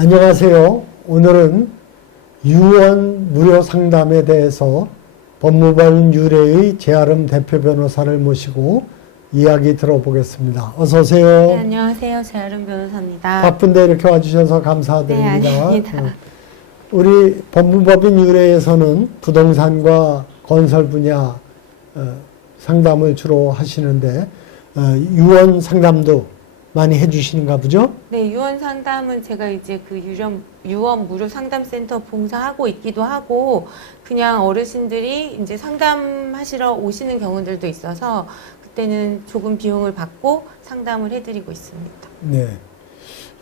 안녕하세요. 오늘은 유언 무료 상담에 대해서 법무법인 유래의 재아름 대표 변호사를 모시고 이야기 들어보겠습니다. 어서 오세요. 네, 안녕하세요. 재아름 변호사입니다. 바쁜데 이렇게 와주셔서 감사드립니다. 네, 아닙니다. 우리 법무법인 유래에서는 부동산과 건설 분야 상담을 주로 하시는데 유언 상담도 많이 해주시는가 보죠? 네, 유언 상담은 제가 이제 그 유언 무료 상담센터 봉사하고 있기도 하고, 그냥 어르신들이 이제 상담하시러 오시는 경우들도 있어서 그때는 조금 비용을 받고 상담을 해드리고 있습니다. 네.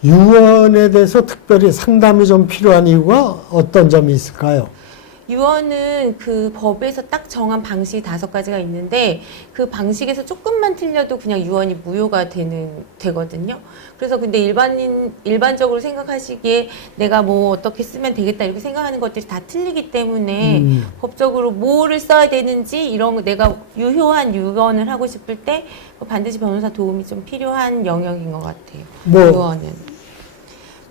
유언에 대해서 특별히 상담이 좀 필요한 이유가 어떤 점이 있을까요? 유언은 그 법에서 딱 정한 방식이 5가지가 있는데, 그 방식에서 조금만 틀려도 그냥 유언이 무효가 되거든요. 그래서 근데 일반적으로 생각하시기에 내가 뭐 어떻게 쓰면 되겠다 이렇게 생각하는 것들이 다 틀리기 때문에 법적으로 뭐를 써야 되는지 이런 거 내가 유효한 유언을 하고 싶을 때 반드시 변호사 도움이 좀 필요한 영역인 것 같아요. 유언은.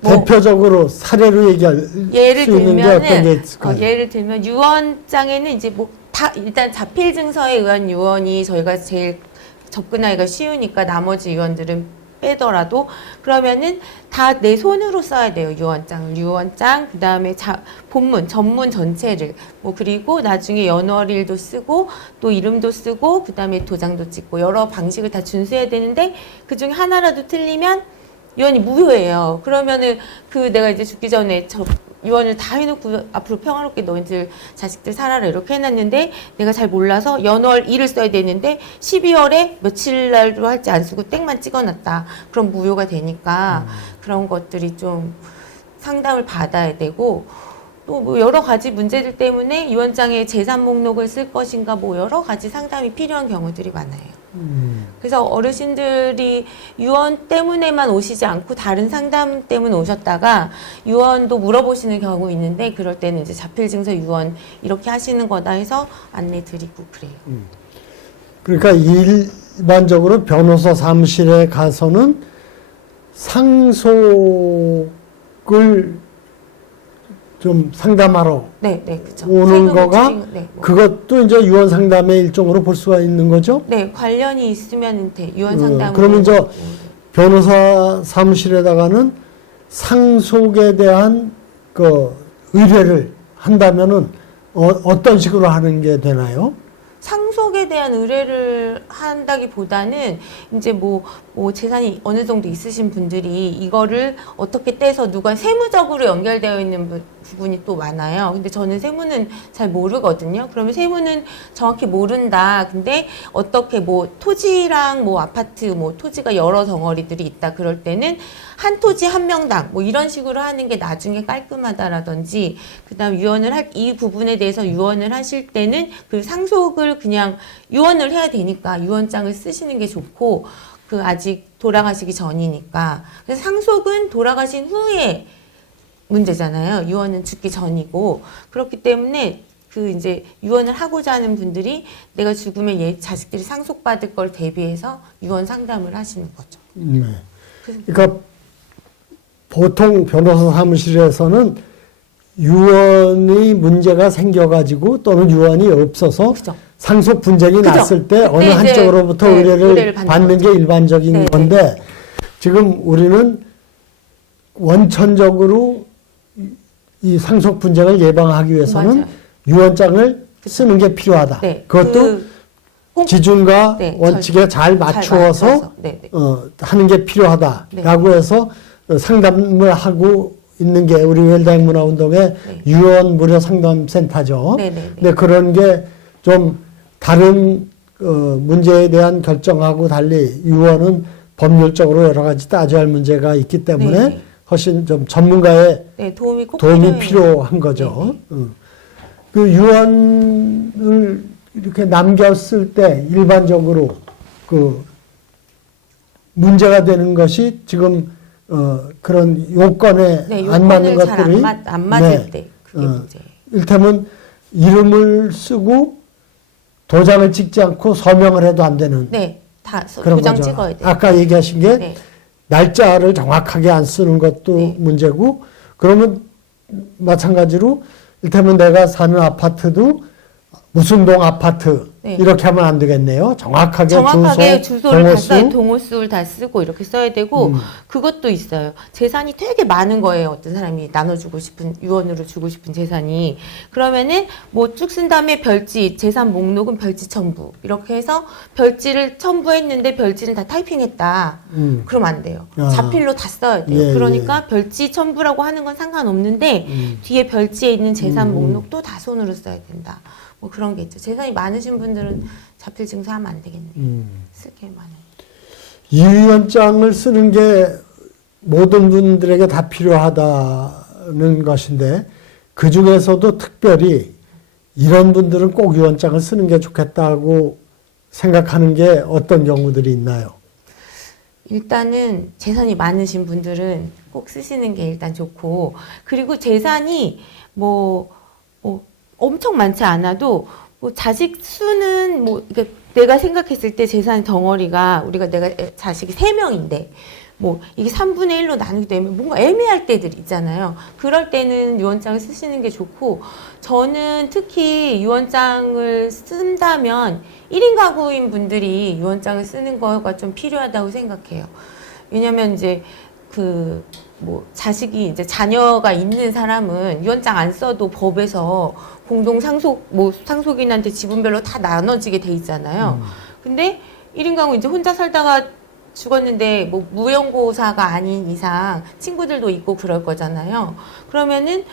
대표적으로 사례로 얘기할 수 있는 게 어떤 게 있을까요? 예를 들면 유언장에는 이제 뭐 다 일단 자필 증서에 의한 유언이 저희가 제일 접근하기가 쉬우니까 나머지 유언들은 빼더라도 그러면은 다 내 손으로 써야 돼요. 유언장 그다음에 본문 전문 전체를 그리고 나중에 연월일도 쓰고 또 이름도 쓰고 그다음에 도장도 찍고 여러 방식을 다 준수해야 되는데 그중에 하나라도 틀리면 유언이 무효예요. 그러면은 내가 이제 죽기 전에 유언을 다 해놓고 앞으로 평화롭게 너희들 자식들 살아라 이렇게 해놨는데 내가 잘 몰라서 연월일을 써야 되는데 12월에 며칠 날로 할지 안 쓰고 땡만 찍어놨다. 그럼 무효가 되니까 그런 것들이 좀 상담을 받아야 되고 또 여러 가지 문제들 때문에 유언장에 재산 목록을 쓸 것인가 여러 가지 상담이 필요한 경우들이 많아요. 그래서 어르신들이 유언 때문에만 오시지 않고 다른 상담 때문에 오셨다가 유언도 물어보시는 경우 있는데 그럴 때는 이제 자필증서 유언 이렇게 하시는 거다 해서 안내 드리고 그래요. 그러니까 일반적으로 변호사 사무실에 가서는 상속을 좀 상담하러 그쵸. 오는 거가 그것도 이제 유언 상담의 일종으로 볼 수가 있는 거죠? 네, 관련이 있으면 유언 상담. 그러면 이제 변호사 사무실에다가는 상속에 대한 그 의뢰를 한다면은 어떤 식으로 하는 게 되나요? 상속에 대한 의뢰를 한다기보다는 이제 재산이 어느 정도 있으신 분들이 이거를 어떻게 떼서 누가 세무적으로 연결되어 있는 부분이 또 많아요. 근데 저는 세무는 잘 모르거든요. 그러면 세무는 정확히 모른다. 근데 어떻게 토지랑 아파트 토지가 여러 덩어리들이 있다. 그럴 때는 한 토지 한 명당 이런 식으로 하는 게 나중에 깔끔하다라든지 그다음 이 부분에 대해서 유언을 하실 때는 그 상속을 그냥 유언을 해야 되니까 유언장을 쓰시는 게 좋고 아직 돌아가시기 전이니까. 그래서 상속은 돌아가신 후에 문제잖아요. 유언은 죽기 전이고. 그렇기 때문에 이제 유언을 하고자 하는 분들이 내가 죽으면 자식들이 상속받을 걸 대비해서 유언 상담을 하시는 거죠. 네. 그러니까 보통 변호사 사무실에서는 유언의 문제가 생겨가지고 또는 유언이 없어서 그죠. 상속 분쟁이 났을 때 어느 한쪽으로부터 의뢰를 받는 게 일반적인 건데 지금 우리는 원천적으로 이 상속 분쟁을 예방하기 위해서는 유언장을 쓰는 게 필요하다. 그것도 기준과 원칙에 잘 맞추어서 하는 게 필요하다라고 해서 상담을 하고 있는 게 우리 웰다잉문화운동의 유언 무료 상담센터죠. 근데 그런 게 좀 다른 문제에 대한 결정하고 달리 유언은 법률적으로 여러 가지 따져야 할 문제가 있기 때문에 훨씬 좀 전문가의 도움이 필요한 거죠. 그 유언을 이렇게 남겼을 때 일반적으로 문제가 되는 것이 지금 그런 요건에 안 맞는 것들이 안 맞을 때 그게 문제예요. 이를테면 이름을 쓰고 도장을 찍지 않고 서명을 해도 안 되는 다 그런 도장 거죠. 찍어야 돼요. 아까 얘기하신 게 날짜를 정확하게 안 쓰는 것도 문제고 그러면 마찬가지로 이를테면 내가 사는 아파트도 무슨 동 아파트 네. 이렇게 하면 안 되겠네요. 정확하게 주소를 다 동호수. 써야, 동호수를 다 쓰고 이렇게 써야 되고 그것도 있어요. 재산이 되게 많은 거예요. 어떤 사람이 나눠주고 싶은, 유언으로 주고 싶은 재산이. 그러면은 뭐 쭉 쓴 다음에 별지, 재산 목록은 별지 첨부 이렇게 해서 별지를 첨부했는데 별지를 다 타이핑했다. 그러면 안 돼요. 자필로 다 써야 돼요. 예, 그러니까 별지 첨부라고 하는 건 상관없는데 뒤에 별지에 있는 재산 목록도 다 손으로 써야 된다. 뭐 그런 게 있죠. 재산이 많으신 분들은 자필 증서하면 안 되겠네. 쓸 게 많아요. 이유연장을 쓰는 게 모든 분들에게 다 필요하다는 것인데 그 중에서도 특별히 이런 분들은 꼭 유언장을 쓰는 게 좋겠다고 생각하는 게 어떤 경우들이 있나요? 일단은 재산이 많으신 분들은 꼭 쓰시는 게 일단 좋고, 그리고 재산이 뭐 엄청 많지 않아도 뭐 자식 수는 뭐 그러니까 내가 생각했을 때 재산 덩어리가 내가 자식이 3명인데 뭐 이게 3분의 1로 나누게 되면 뭔가 애매할 때들이 있잖아요. 그럴 때는 유언장을 쓰시는 게 좋고, 저는 특히 유언장을 쓴다면 1인 가구인 분들이 유언장을 쓰는 거가 좀 필요하다고 생각해요. 왜냐면 이제 뭐 자식이 이제 자녀가 있는 사람은 유언장 안 써도 법에서 공동 상속, 뭐 상속인한테 지분별로 다 나눠지게 돼 있잖아요. 근데 1인 가구 이제 혼자 살다가 죽었는데 뭐 무연고사가 아닌 이상 친구들도 있고 그럴 거잖아요. 그러면은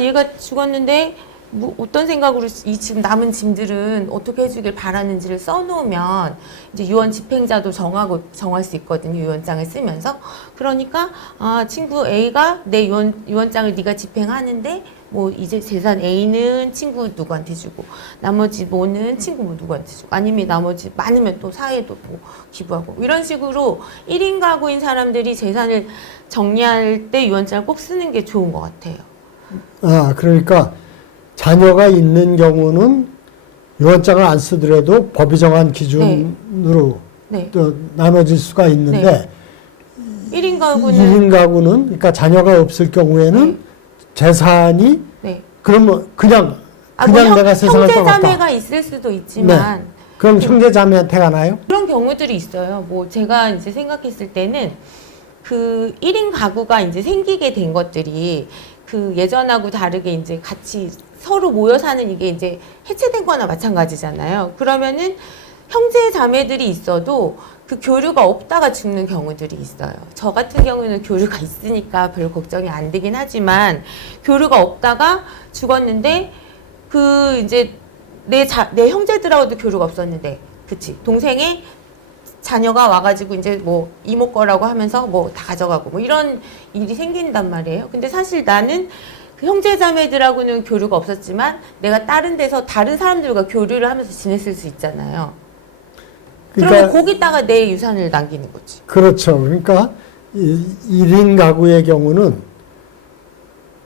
얘가 죽었는데 뭐 어떤 생각으로 이 지금 남은 짐들은 어떻게 해주길 바라는지를 써놓으면 이제 유언 집행자도 정할 수 있거든요. 유언장을 쓰면서. 그러니까 친구 A가 내 유언장을 네가 집행하는데 뭐 이제 재산 A는 친구 누구한테 주고 나머지 뭐는 친구 뭐 누구한테 주고 아니면 나머지 많으면 또 사회도 뭐 기부하고 이런 식으로 1인 가구인 사람들이 재산을 정리할 때 유언장을 꼭 쓰는 게 좋은 것 같아요. 그러니까 자녀가 있는 경우는 유언장을 안 쓰더라도 법이 정한 기준으로 또 나눠질 수가 있는데 1인 가구는 1인 가구는 그러니까 자녀가 없을 경우에는 재산이 그러면 그냥 내가 세상을 떠났다. 형제자매가 있을 수도 있지만 그럼 형제자매한테 가나요? 그런 경우들이 있어요. 뭐 제가 이제 생각했을 때는 그 1인 가구가 이제 생기게 된 것들이 그 예전하고 다르게 이제 같이 서로 모여 사는 이게 이제 해체된 거나 마찬가지잖아요. 그러면은 형제 자매들이 있어도 그 교류가 없다가 죽는 경우들이 있어요. 저 같은 경우는 교류가 있으니까 별 걱정이 안 되긴 하지만 교류가 없다가 죽었는데 그 이제 내 형제들하고도 교류가 없었는데 그치 동생의 자녀가 와가지고 이제 뭐 이모 거라고 하면서 뭐 다 가져가고 뭐 이런 일이 생긴단 말이에요. 근데 사실 나는 그 형제자매들하고는 교류가 없었지만 내가 다른 데서 다른 사람들과 교류를 하면서 지냈을 수 있잖아요. 그러면 거기다가 내 유산을 남기는 거지. 그렇죠. 그러니까 1인 가구의 경우는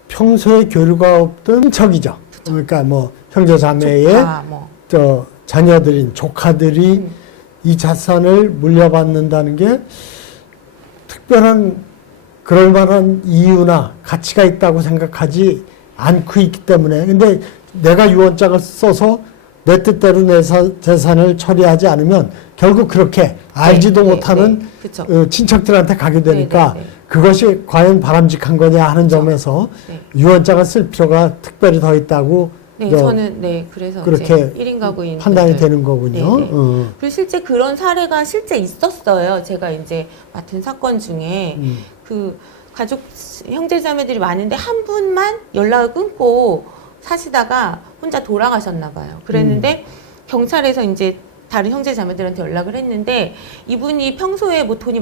평소에 교류가 없던 척이죠. 그러니까 뭐 형제자매의 저 자녀들인 조카들이 이 자산을 물려받는다는 게 특별한 그럴 만한 이유나 가치가 있다고 생각하지 않고 있기 때문에 근데 내가 유언장을 써서 내 뜻대로 내 재산을 처리하지 않으면 결국 그렇게 알지도 못하는 친척들한테 가게 되니까 그것이 과연 바람직한 거냐 하는 점에서 유언장을 쓸 필요가 특별히 더 있다고 저는 그래서 그렇게 1인 가구인 판단이 되는 거군요. 그리고 실제 그런 사례가 실제 있었어요. 제가 이제 맡은 사건 중에 그 가족 형제자매들이 많은데 한 분만 연락을 끊고 사시다가 혼자 돌아가셨나 봐요. 그랬는데 경찰에서 이제 다른 형제자매들한테 연락을 했는데 이분이 평소에 뭐 돈이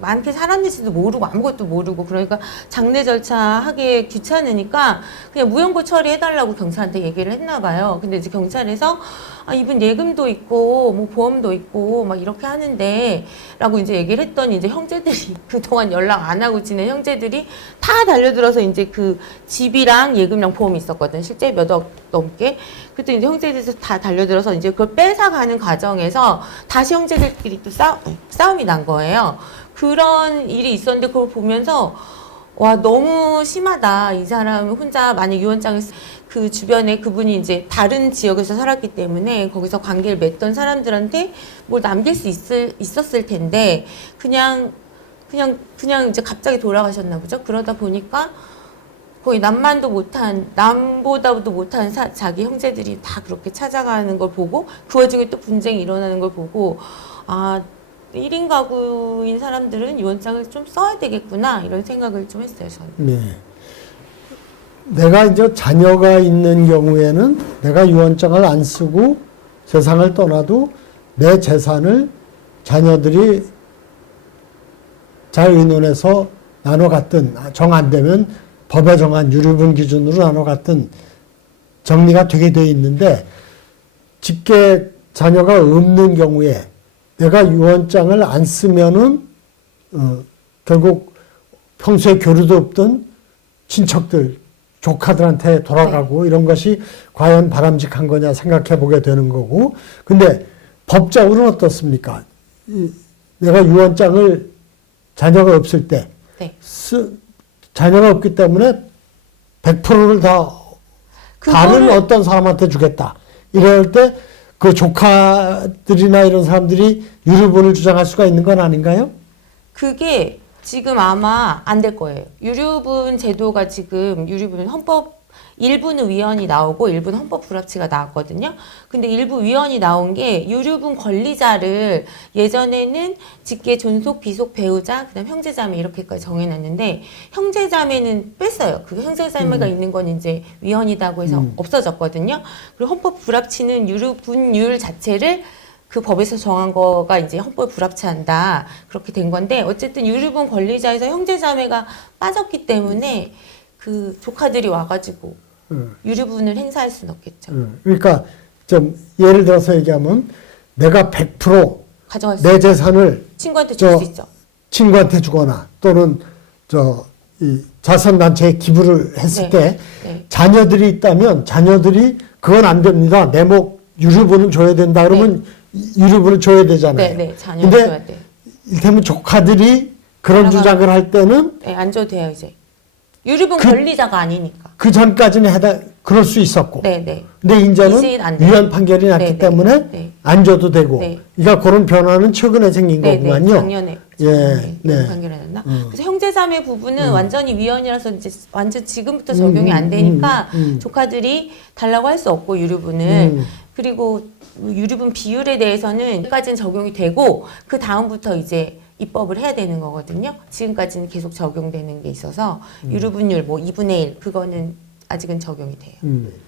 많게 살았는지도 모르고 아무것도 모르고 그러니까 장례 절차 하기에 귀찮으니까 그냥 무연고 처리해달라고 경찰한테 얘기를 했나 봐요. 근데 이제 경찰에서 이분 예금도 있고 뭐 보험도 있고 막 이렇게 하는데 라고 이제 얘기를 했더니 이제 형제들이 그동안 연락 안 하고 지낸 형제들이 다 달려들어서 이제 그 집이랑 예금이랑 보험이 있었거든. 실제 몇 억 넘게. 그때 이제 형제들이 다 달려들어서 이제 그걸 뺏어가는 과정에서 다시 형제들끼리 또 싸움이 난 거예요. 그런 일이 있었는데 그걸 보면서 와, 너무 심하다. 이 사람 혼자 만약 유언장을 그 주변에 그분이 이제 다른 지역에서 살았기 때문에 거기서 관계를 맺던 사람들한테 뭘 남길 수 있었을 텐데 그냥 이제 갑자기 돌아가셨나 보죠. 그러다 보니까 거의 남보다도 못한 자기 형제들이 다 그렇게 찾아가는 걸 보고 그 와중에 또 분쟁이 일어나는 걸 보고 1인 가구인 사람들은 유언장을 좀 써야 되겠구나 이런 생각을 좀 했어요, 저는. 네. 내가 이제 자녀가 있는 경우에는 내가 유언장을 안 쓰고 세상을 떠나도 내 재산을 자녀들이 잘 의논해서 나눠 갖든 정 안 되면 법에 정한 유류분 기준으로 나눠 갖든 정리가 되게 돼 있는데 직계 자녀가 없는 경우에 내가 유언장을 안 쓰면은 결국 평소에 교류도 없던 친척들, 조카들한테 돌아가고 네. 이런 것이 과연 바람직한 거냐 생각해 보게 되는 거고. 근데 법적으로는 어떻습니까? 내가 유언장을 자녀가 없을 때 네. 자녀가 없기 때문에 100%를 다 다른 어떤 사람한테 주겠다. 이럴 때 그 조카들이나 이런 사람들이 유류분을 주장할 수가 있는 건 아닌가요? 그게 지금 아마 안 될 거예요. 유류분 제도가 지금 유류분 헌법 일부는 위헌이 나오고 일부는 헌법 불합치가 나왔거든요. 근데 일부 위헌이 나온 게 유류분 권리자를 예전에는 직계 존속, 비속, 배우자, 그다음 형제자매 이렇게까지 정해놨는데 형제자매는 뺐어요. 그 형제자매가 있는 건 이제 위헌이다고 해서 없어졌거든요. 그리고 헌법 불합치는 유류분율 자체를 그 법에서 정한 거가 이제 헌법 불합치한다. 그렇게 된 건데 어쨌든 유류분 권리자에서 형제자매가 빠졌기 때문에 그 조카들이 와가지고 유류분을 행사할 수는 없겠죠. 그러니까 좀 예를 들어서 얘기하면 내가 100% 가져갈 수 내 재산을 친구한테 줄 수 있죠. 친구한테 주거나 또는 이 자선단체에 기부를 했을 때 자녀들이 있다면 자녀들이 그건 안 됩니다. 내 목 유류분은 줘야 된다. 그러면 유류분을 줘야 되잖아요. 네, 자녀를 줘야 돼. 이를테면 조카들이 그런 주장을 할 때는 안 줘도 돼요, 이제. 유류분 권리자가 아니니까. 그 전까지는 그럴 수 있었고. 근데 이제는 위헌 판결이 났기 때문에 안 줘도 되고. 그러니까 그런 변화는 최근에 생긴 거구만요. 작년에 판결이 났나? 그래서 형제자매 부분은 완전히 위헌이라서 이제 완전 지금부터 적용이 안 되니까 조카들이 달라고 할 수 없고 유류분을. 그리고 유류분 비율에 대해서는 여기까지는 적용이 되고 그 다음부터 이제 입법을 해야 되는 거거든요. 지금까지는 계속 적용되는 게 있어서 유류분율 뭐 2분의 1 그거는 아직은 적용이 돼요.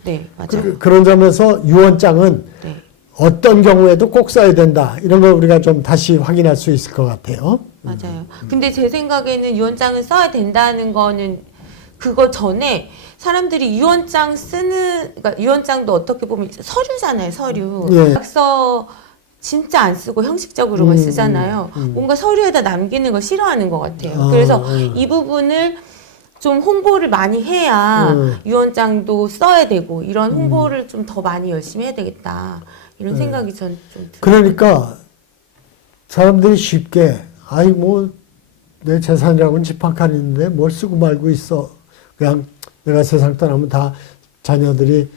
네, 맞아요. 그런 점에서 유언장은 어떤 경우에도 꼭 써야 된다. 이런 걸 우리가 좀 다시 확인할 수 있을 것 같아요. 맞아요. 근데 제 생각에는 유언장을 써야 된다는 거는 그거 전에 사람들이 유언장 그러니까 유언장도 어떻게 보면 서류잖아요, 서류. 약서 진짜 안 쓰고 형식적으로만 쓰잖아요. 뭔가 서류에다 남기는 걸 싫어하는 것 같아요. 그래서 이 부분을 좀 홍보를 많이 해야 유언장도 써야 되고 이런 홍보를 좀 더 많이 열심히 해야 되겠다. 이런 생각이 전 좀 들어요. 그러니까 사람들이 쉽게 아이 뭐 내 재산이라고는 집 한 칸 있는데 뭘 쓰고 말고 있어. 그냥 내가 세상 떠나면 다 자녀들이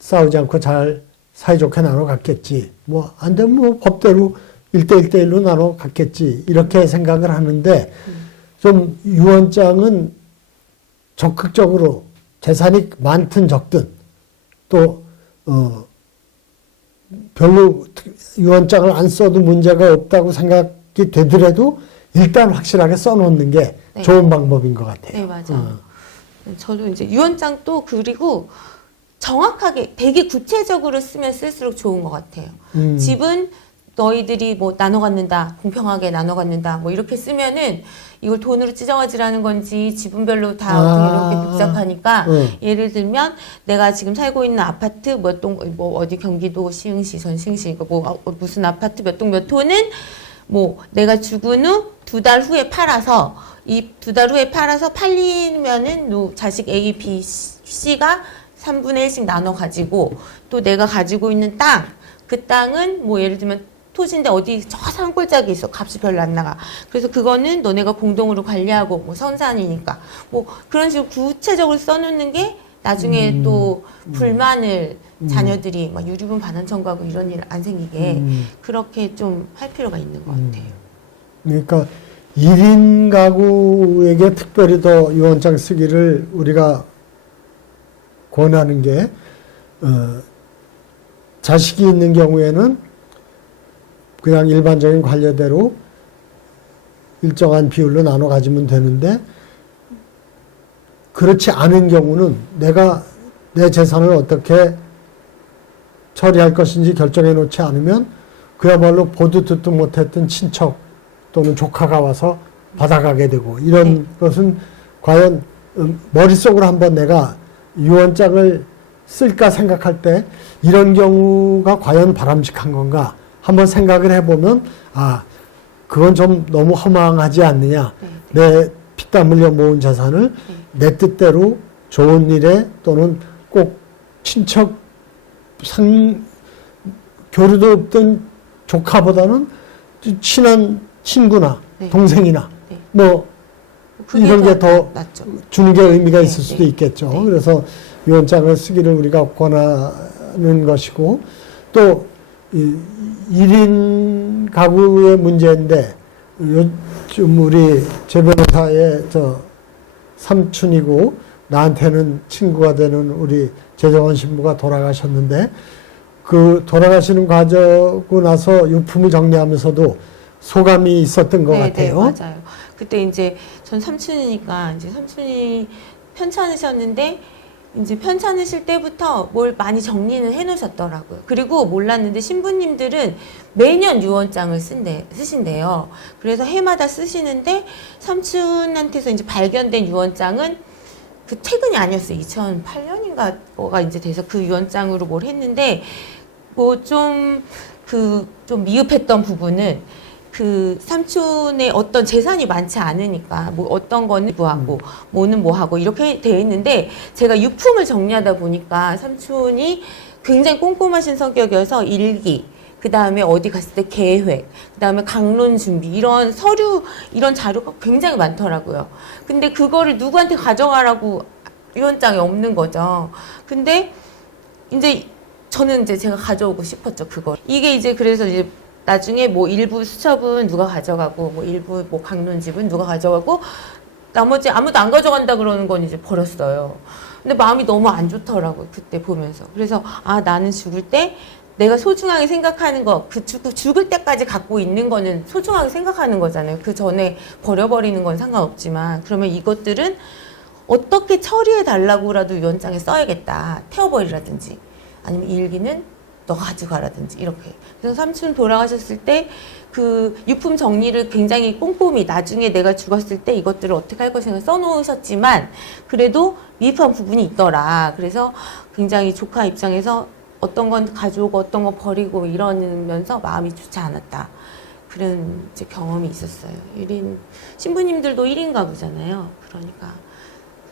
싸우지 않고 잘 사이좋게 나눠 갔겠지. 뭐 안 되면 뭐 법대로 1대1로 나눠 갔겠지. 이렇게 생각을 하는데 좀 유언장은 적극적으로 재산이 많든 적든 또 별로 유언장을 안 써도 문제가 없다고 생각이 되더라도 일단 확실하게 써놓는 게 좋은 방법인 것 같아요. 네, 맞아요. 저도 이제 유언장 또 그리고 정확하게 되게 구체적으로 쓰면 쓸수록 좋은 것 같아요. 집은 너희들이 뭐 나눠 갖는다, 공평하게 나눠 갖는다, 뭐 이렇게 쓰면은 이걸 돈으로 찢어가지라는 건지 지분별로 다 어떻게 이렇게 복잡하니까 예를 들면 내가 지금 살고 있는 아파트 몇 동, 뭐 어디 경기도 시흥시, 전시흥시, 뭐 무슨 아파트 몇 동 몇 호는 뭐 내가 죽은 후 2달 후에 팔아서 이 2달 후에 팔아서 팔리면은 자식 A, B, C가 3분의 1씩 나눠 가지고 또 내가 가지고 있는 땅, 그 땅은 뭐 예를 들면 토지인데 어디 저 산골짜기 있어. 값이 별로 안 나가. 그래서 그거는 너네가 공동으로 관리하고 뭐 선산이니까 뭐 그런 식으로 구체적으로 써놓는 게 나중에 또 불만을 자녀들이 막 유류분 반환 청구하고 이런 일 안 생기게 그렇게 좀 할 필요가 있는 것 같아요. 그러니까 1인 가구에게 특별히 더 유언장 쓰기를 우리가 권하는 게 자식이 있는 경우에는 그냥 일반적인 관례대로 일정한 비율로 나눠 가지면 되는데 그렇지 않은 경우는 내가 내 재산을 어떻게 처리할 것인지 결정해 놓지 않으면 그야말로 보도 듣도 못했던 친척 또는 조카가 와서 받아가게 되고 이런 것은 과연 머릿속으로 한번 내가 유언장을 쓸까 생각할 때 이런 경우가 과연 바람직한 건가 한번 생각을 해보면 아 그건 좀 너무 허망하지 않느냐. 내 피땀 흘려 모은 재산을 내 뜻대로 좋은 일에 또는 꼭 친척 교류도 없던 조카보다는 친한 친구나 동생이나 뭐 이런 게 더 주는 게 의미가 있을 수도 있겠죠. 그래서 유언장을 쓰기를 우리가 권하는 것이고 또 1인 가구의 문제인데 요즘 우리 제 변호사의 삼촌이고 나한테는 친구가 되는 우리 재정원 신부가 돌아가셨는데 그 돌아가시는 과정고 나서 유품을 정리하면서도 소감이 있었던 것 같아요. 네, 맞아요. 그때 이제 전 삼촌이니까 이제 삼촌이 편찮으셨는데 이제 편찮으실 때부터 뭘 많이 정리는 해 놓으셨더라고요. 그리고 몰랐는데 신부님들은 매년 유언장을 쓰신대요. 그래서 해마다 쓰시는데 삼촌한테서 이제 발견된 유언장은 그 최근이 아니었어요. 2008년인가가 이제 돼서 그 유언장으로 뭘 했는데 뭐 좀 미흡했던 부분은 그 삼촌의 어떤 재산이 많지 않으니까 뭐 어떤 거는 뭐하고 뭐는 뭐하고 이렇게 돼 있는데 제가 유품을 정리하다 보니까 삼촌이 굉장히 꼼꼼하신 성격이어서 일기 그 다음에 어디 갔을 때 계획 그 다음에 강론 준비 이런 서류 이런 자료가 굉장히 많더라고요. 근데 그거를 누구한테 가져가라고 유언장에 없는 거죠. 근데 이제 저는 이제 제가 가져오고 싶었죠. 그거 이게 이제 그래서 이제 나중에 뭐 일부 수첩은 누가 가져가고 뭐 일부 뭐 강론집은 누가 가져가고 나머지 아무도 안 가져간다 그러는 건 이제 버렸어요. 근데 마음이 너무 안 좋더라고요. 그때 보면서. 그래서 아 나는 죽을 때 내가 소중하게 생각하는 거 죽을 때까지 갖고 있는 거는 소중하게 생각하는 거잖아요. 그 전에 버려버리는 건 상관없지만 그러면 이것들은 어떻게 처리해 달라고라도 유언장에 써야겠다. 태워버리라든지 아니면 일기는 너 가져가라든지 이렇게. 그래서 삼촌 돌아가셨을 때 그 유품 정리를 굉장히 꼼꼼히 나중에 내가 죽었을 때 이것들을 어떻게 할 것인가 써놓으셨지만 그래도 미흡한 부분이 있더라. 그래서 굉장히 조카 입장에서 어떤 건 가져오고 어떤 건 버리고 이러면서 마음이 좋지 않았다. 그런 이제 경험이 있었어요. 1인 신부님들도 1인 가구잖아요. 그러니까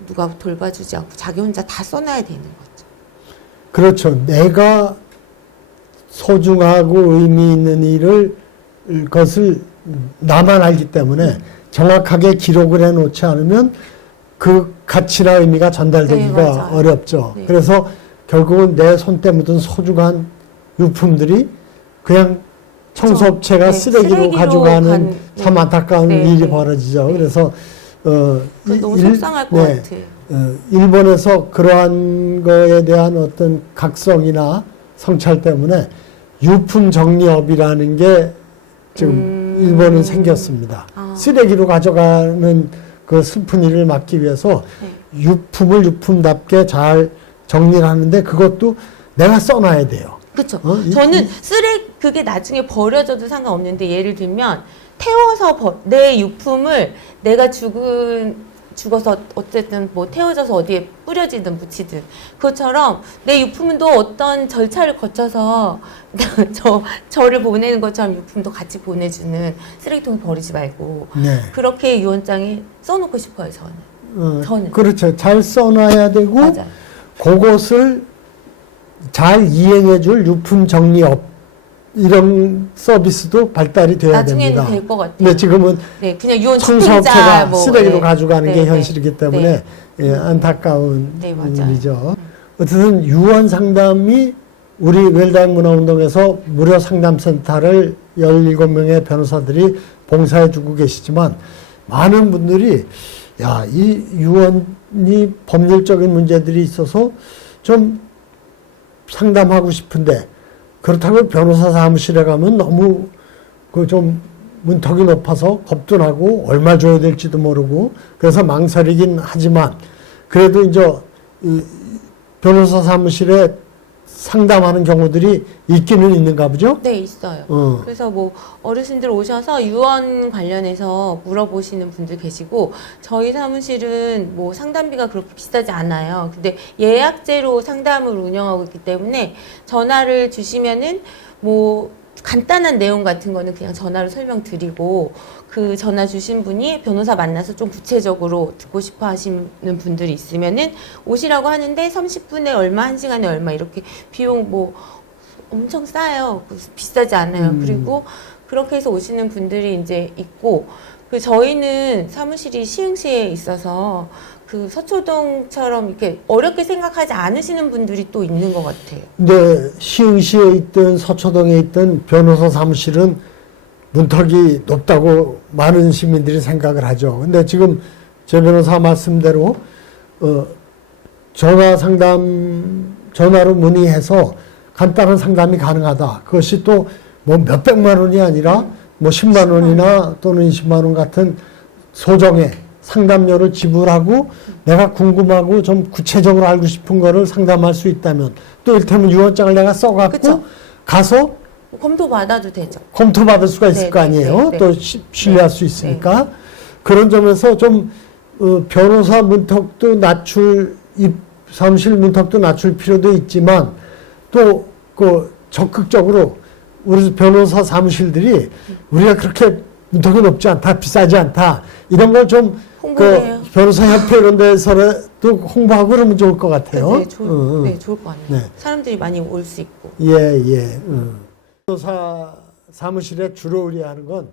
누가 돌봐주지 않고 자기 혼자 다 써놔야 되는 거죠. 그렇죠. 내가 소중하고 의미 있는 것을 나만 알기 때문에 정확하게 기록을 해놓지 않으면 그 가치나 의미가 전달되기가 어렵죠. 그래서 결국은 내 손때 묻은 소중한 유품들이 그냥 청소업체가 쓰레기로 가져가는 참 안타까운 일이 벌어지죠. 그래서 너무 속상할 것 같아요. 일본에서 그러한 거에 대한 어떤 각성이나 성찰 때문에 유품 정리업이라는 게 지금 일본은 생겼습니다. 쓰레기로 가져가는 그 슬픈 일을 막기 위해서 유품을 유품답게 잘 정리를 하는데 그것도 내가 써놔야 돼요. 그렇죠. 저는 그게 나중에 버려져도 상관없는데 예를 들면 태워서 내 유품을 내가 죽어서 어쨌든 뭐 태워져서 어디에 뿌려지든 묻히든 그것처럼 내 유품도 어떤 절차를 거쳐서 저를 보내는 것처럼 유품도 같이 보내주는 쓰레기통에 버리지 말고 그렇게 유언장에 써놓고 싶어요. 저는. 그렇죠. 잘 써놔야 되고 맞아요. 그것을 잘 이행해줄 유품 정리업이 이런 서비스도 발달이 돼야 나중에는 됩니다. 될 것 같아요. 근데 지금은 네, 그냥 유언 청소업체가 뭐, 쓰레기로 네. 가져가는 네, 게 네. 현실이기 때문에 네. 예, 안타까운 네, 맞아요. 일이죠. 어쨌든 유언 상담이 우리 웰다잉 문화운동에서 무료 상담센터를 17명의 변호사들이 봉사해주고 계시지만 많은 분들이 야, 이 유언이 법률적인 문제들이 있어서 좀 상담하고 싶은데 그렇다고 변호사 사무실에 가면 너무 그 좀 문턱이 높아서 겁도 나고 얼마 줘야 될지도 모르고 그래서 망설이긴 하지만 그래도 이제 이 변호사 사무실에 상담하는 경우들이 있기는 있는가 보죠? 네, 있어요. 그래서 뭐 어르신들 오셔서 유언 관련해서 물어보시는 분들 계시고 저희 사무실은 뭐 상담비가 그렇게 비싸지 않아요. 근데 예약제로 상담을 운영하고 있기 때문에 전화를 주시면은 뭐 간단한 내용 같은 거는 그냥 전화로 설명드리고 그 전화 주신 분이 변호사 만나서 좀 구체적으로 듣고 싶어 하시는 분들이 있으면은 오시라고 하는데 30분에 얼마, 1시간에 얼마 이렇게 비용 뭐 엄청 싸요. 비싸지 않아요. 그리고 그렇게 해서 오시는 분들이 이제 있고 그 저희는 사무실이 시흥시에 있어서 그 서초동처럼 이렇게 어렵게 생각하지 않으시는 분들이 또 있는 것 같아요. 근데 시흥시에 있든 서초동에 있든 변호사 사무실은 문턱이 높다고 많은 시민들이 생각을 하죠. 근데 지금 제 변호사 말씀대로 전화 상담, 전화로 문의해서 간단한 상담이 가능하다. 그것이 또 뭐 몇백만 원이 아니라 뭐 10만 원이나 또는 20만 원 같은 소정의 상담료를 지불하고 내가 궁금하고 좀 구체적으로 알고 싶은 거를 상담할 수 있다면 또 이를테면 유언장을 내가 써갖고 그쵸? 가서 검토받아도 되죠. 검토받을 수가 있을 네, 거 아니에요. 네, 네. 또 신뢰할 수 있으니까. 그런 점에서 좀 변호사 문턱도 낮출, 사무실 문턱도 낮출 필요도 있지만 또 그 적극적으로 우리 변호사 사무실들이 우리가 그렇게 문턱이 높지 않다, 비싸지 않다 이런 걸 좀 그 변호사 협회 이런 데서도 홍보하고 그러면 좋을 것 같아요. 네, 좋을 것 같네요. 네. 사람들이 많이 올 수 있고. 예. 변호사 사무실에 주로 의뢰하는 건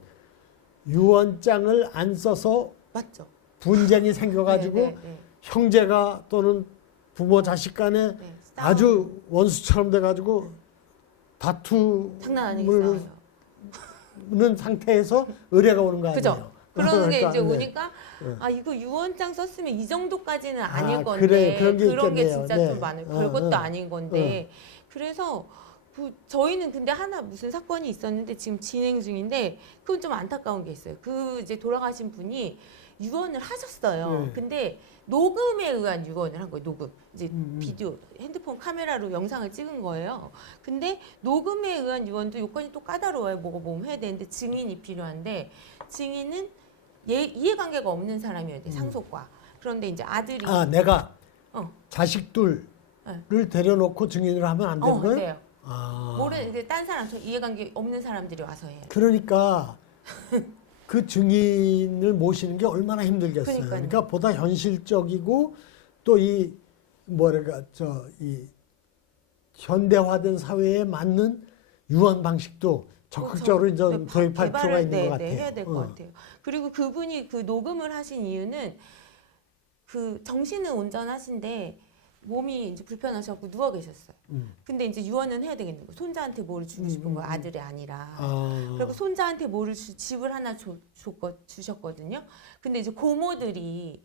유언장을 안 써서 맞죠. 분쟁이 생겨가지고 형제가 또는 부모 자식 간에 아주 원수처럼 돼가지고 장난 아니게 싸워요. 다투는 상태에서 의뢰가 오는 거 아니에요? 그죠? 그런 게 그러니까, 이제 오니까 아 이거 유언장 썼으면 이 정도까지는 아닐 건데 그래, 그런 게 진짜 있겠네요. 좀 많아요. 별것도 아닌 건데 그래서 저희는 근데 하나 무슨 사건이 있었는데 지금 진행 중인데 그건 좀 안타까운 게 있어요. 그 이제 돌아가신 분이 유언을 하셨어요. 근데 녹음에 의한 유언을 한 거예요. 녹음. 이제 비디오, 핸드폰 카메라로 영상을 찍은 거예요. 근데 녹음에 의한 유언도 요건이 또 까다로워요. 뭐가 해야 되는데 증인이 필요한데 증인은 이해관계가 없는 사람이어야 돼. 상속과. 그런데 이제 아들이 내가 자식 둘을 데려놓고 증인을 하면 안 되는 거예요? 돼요. 모르는 딴 사람, 저 이해관계 없는 사람들이 와서 해요. 그러니까 그 증인을 모시는 게 얼마나 힘들겠어요. 그러니까요. 그러니까 보다 현실적이고 또 이 현대화된 사회에 맞는 유언 방식도 적극적으로 이제 도입할 필요가 있는 것 같아요. 해야 될 것 같아요. 그리고 그분이 그 녹음을 하신 이유는 그 정신은 온전하신데 몸이 이제 불편하셔서 누워 계셨어요. 근데 이제 유언은 해야 되겠는 거예요. 손자한테 뭐를 주고 싶은 거예요. 아들이 아니라. 그리고 손자한테 뭐를 집을 하나 주셨거든요. 근데 이제 고모들이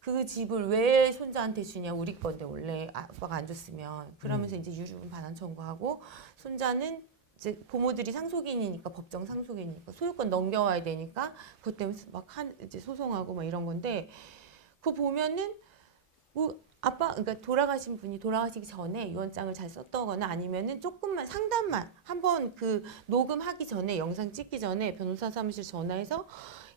그 집을 왜 손자한테 주냐, 우리 건데 원래 아빠가 안 줬으면. 그러면서 이제 유류분 반환 청구하고 손자는 이제 고모들이 상속인이니까 법정 상속인이니까 소유권 넘겨와야 되니까 그것 때문에 막 이제 소송하고 막 이런 건데 그거 보면은 아빠, 그러니까 돌아가신 분이 돌아가시기 전에 유언장을 잘 썼다거나 아니면은 조금만 상담만 한번 그 녹음하기 전에 영상 찍기 전에 변호사 사무실 전화해서